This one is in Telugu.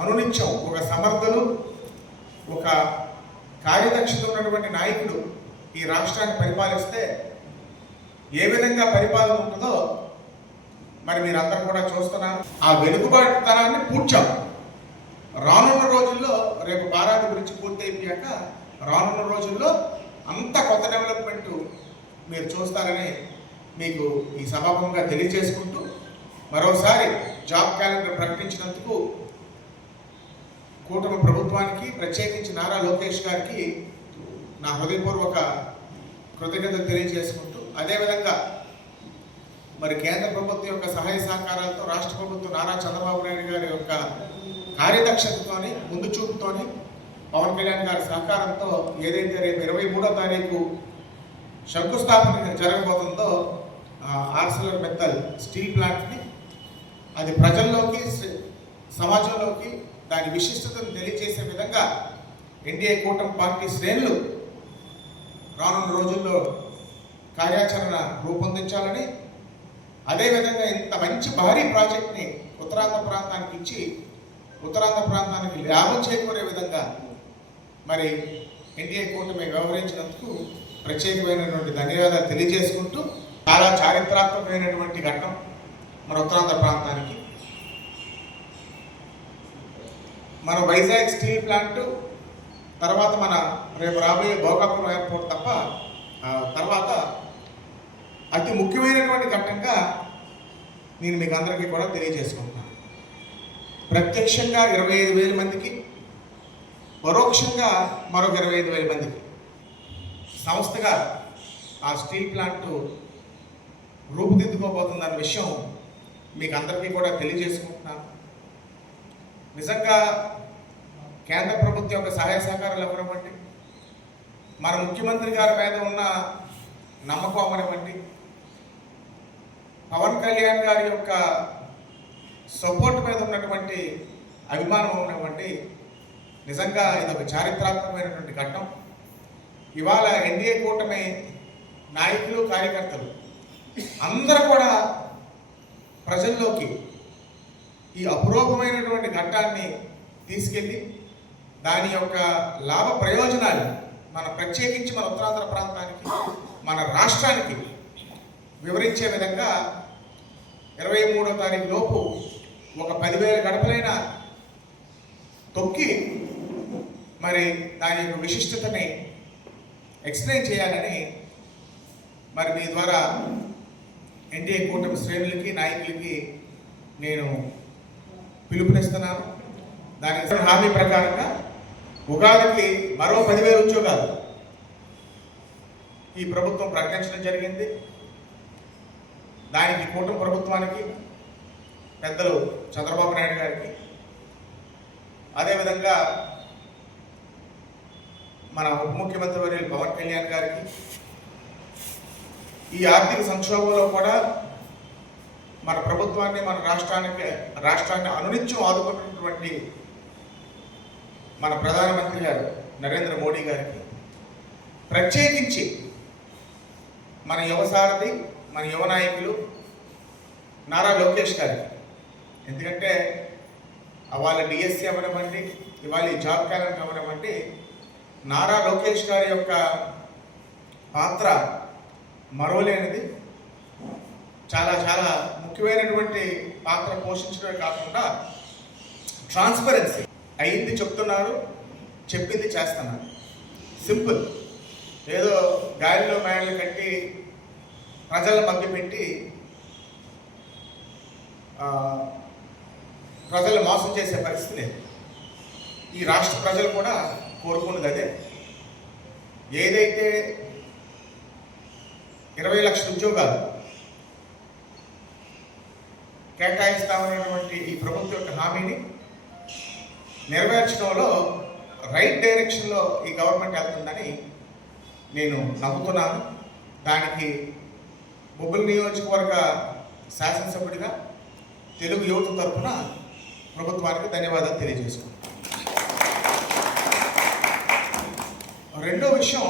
అనునిత్యం ఒక సమర్థులు, ఒక కార్యదక్షత ఉన్నటువంటి నాయకుడు ఈ రాష్ట్రాన్ని పరిపాలిస్తే ఏ విధంగా పరిపాలన ఉంటుందో మరి మీరందరూ కూడా చూస్తున్నారు. ఆ వెనుకబాటుతనాన్ని పూడ్చాం. రానున్న రోజుల్లో రేపు బారాది గురించి పూర్తయిపోయాక రానున్న రోజుల్లో అంత కొత్త డెవలప్మెంట్ మీరు చూస్తారని మీకు ఈ సభాముఖంగా తెలియజేసుకుంటూ మరోసారి జాబ్ క్యాలెండర్ ప్రకటించినందుకు కూటమి ప్రభుత్వానికి, ప్రత్యేకించి నారా లోకేష్ గారికి నా హృదయపూర్వక కృతజ్ఞతలు తెలియజేసుకుంటూ, అదేవిధంగా మరి కేంద్ర ప్రభుత్వం యొక్క సహాయ సహకారాలతో రాష్ట్ర ప్రభుత్వం నారా చంద్రబాబు నాయుడు గారి యొక్క కార్యదక్షతతోని, ముందు చూపుతోని, పవన్ కళ్యాణ్ గారి సహకారంతో ఏదైతే రేపు 23వ తారీఖు శంకుస్థాపన జరగబోతుందో ఆర్సెలర్ మిత్తల్ స్టీల్ ప్లాంట్ని, అది ప్రజల్లోకి, సమాజంలోకి దాని విశిష్టతను తెలియజేసే విధంగా ఎన్డీఏ కూటమి పార్టీ శ్రేణులు రానున్న రోజుల్లో కార్యాచరణ రూపొందించాలని, అదేవిధంగా ఇంత మంచి భారీ ప్రాజెక్ట్ని ఉత్తరాంధ్ర ప్రాంతానికి ఇచ్చి ఉత్తరాంధ్ర ప్రాంతానికి లాభం చేకూరే విధంగా మరి ఎన్డీఏ కూటమి వ్యవహరించినందుకు ప్రత్యేకమైనటువంటి ధన్యవాదాలు తెలియజేసుకుంటూ, చాలా చారిత్రాత్మకమైనటువంటి ఘట్టం మన ఉత్తరాంధ్ర ప్రాంతానికి. మన వైజాగ్ స్టీల్ ప్లాంట్ తర్వాత మన రేపు రాబోయే భోగాపురం ఎయిర్పోర్ట్ తప్ప తర్వాత అతి ముఖ్యమైనటువంటి ఘట్టంగా నేను మీకు అందరికీ కూడా తెలియజేసుకుంటున్నాను. ప్రత్యక్షంగా 25,000 మందికి, పరోక్షంగా మరొక 25,000 మందికి సంస్థగా ఆ స్టీల్ ప్లాంట్ రూపుదిద్దుకోబోతుందన్న విషయం మీకు అందరికీ కూడా తెలియజేసుకుంటున్నాను. నిజంగా కేంద్ర ప్రభుత్వం యొక్క సహాయ సహకారాలు ఇవ్వనివ్వండి, మన ముఖ్యమంత్రి గారి మీద ఉన్న నమ్మకం అవ్వనివ్వండి, పవన్ కళ్యాణ్ గారి యొక్క సపోర్ట్ మీద ఉన్నటువంటి అభిమానం అవ్వనివ్వండి, నిజంగా ఇది ఒక చారిత్రాత్మకమైనటువంటి ఘట్టం. ఇవాళ ఎన్డీఏ కూటమి నాయకులు, కార్యకర్తలు అందరూ కూడా ప్రజల్లోకి ఈ అపురూపమైనటువంటి ఘట్టాన్ని తీసుకెళ్ళి దాని యొక్క లాభ ప్రయోజనాలు మన ప్రత్యేకించి మన ఉత్తరాంధ్ర ప్రాంతానికి, మన రాష్ట్రానికి వివరించే విధంగా 23వ తారీఖు లోపు ఒక 10,000 గడపలైన తొక్కి మరి దాని యొక్క విశిష్టతని ఎక్స్ప్లెయిన్ చేయాలని మరి మీ ద్వారా ఎన్డీఏ కూటమి శ్రేణులకి, నాయకులకి నేను పిలుపునిస్తున్నాను. దానికి హామీ ప్రకారంగా ఉగాదికి మరో 10,000 ఉద్యోగాలు ఈ ప్రభుత్వం ప్రకటించడం జరిగింది. దానికి కూటమి ప్రభుత్వానికి, పెద్దలు చంద్రబాబు నాయుడు గారికి, అదేవిధంగా మన ఉప ముఖ్యమంత్రి వర్యులు పవన్ కళ్యాణ్ గారికి, ఈ ఆర్థిక సంక్షోభంలో కూడా మన ప్రభుత్వాన్ని, మన రాష్ట్రాన్ని అనునిత్యం ఆదుకున్నటువంటి మన ప్రధానమంత్రి గారు నరేంద్ర మోడీ గారికి, ప్రత్యేకించి మన యువసారథి, మన యువ నాయకులు నారా లోకేష్ గారికి, ఎందుకంటే వాళ్ళ డిఎస్సీ అవ్వనివ్వండి, ఇవాళ జాబ్ క్యాలెండర్ అవ్వనివ్వండి, నారా లోకేష్ గారి యొక్క పాత్ర మరోలేనిది. చాలా చాలా ముఖ్యమైనటువంటి పాత్ర పోషించడమే కాకుండా ట్రాన్స్పరెన్సీ అయింది చెప్తున్నారు, చెప్పింది చేస్తున్నారు. సింపుల్, ఏదో గాలిలో మేడలు కట్టి ప్రజలను మభ్యపెట్టి ప్రజలు మోసం చేసే పరిస్థితి లేదు. ఈ రాష్ట్ర ప్రజలు కూడా కోరుకున్నది అదే. ఏదైతే 20 లక్షల ఉద్యోగాలు కేటాయిస్తామనేటువంటి ఈ ప్రభుత్వం యొక్క హామీని నెరవేర్చడంలో రైట్ డైరెక్షన్లో ఈ గవర్నమెంట్ వెళ్తుందని నేను నమ్ముతున్నాను. దానికి బొబ్బిలి నియోజకవర్గ శాసనసభ్యుడిగా తెలుగు యువత తరఫున ప్రభుత్వానికి ధన్యవాదాలు తెలియజేసుకుంటాను. రెండో విషయం,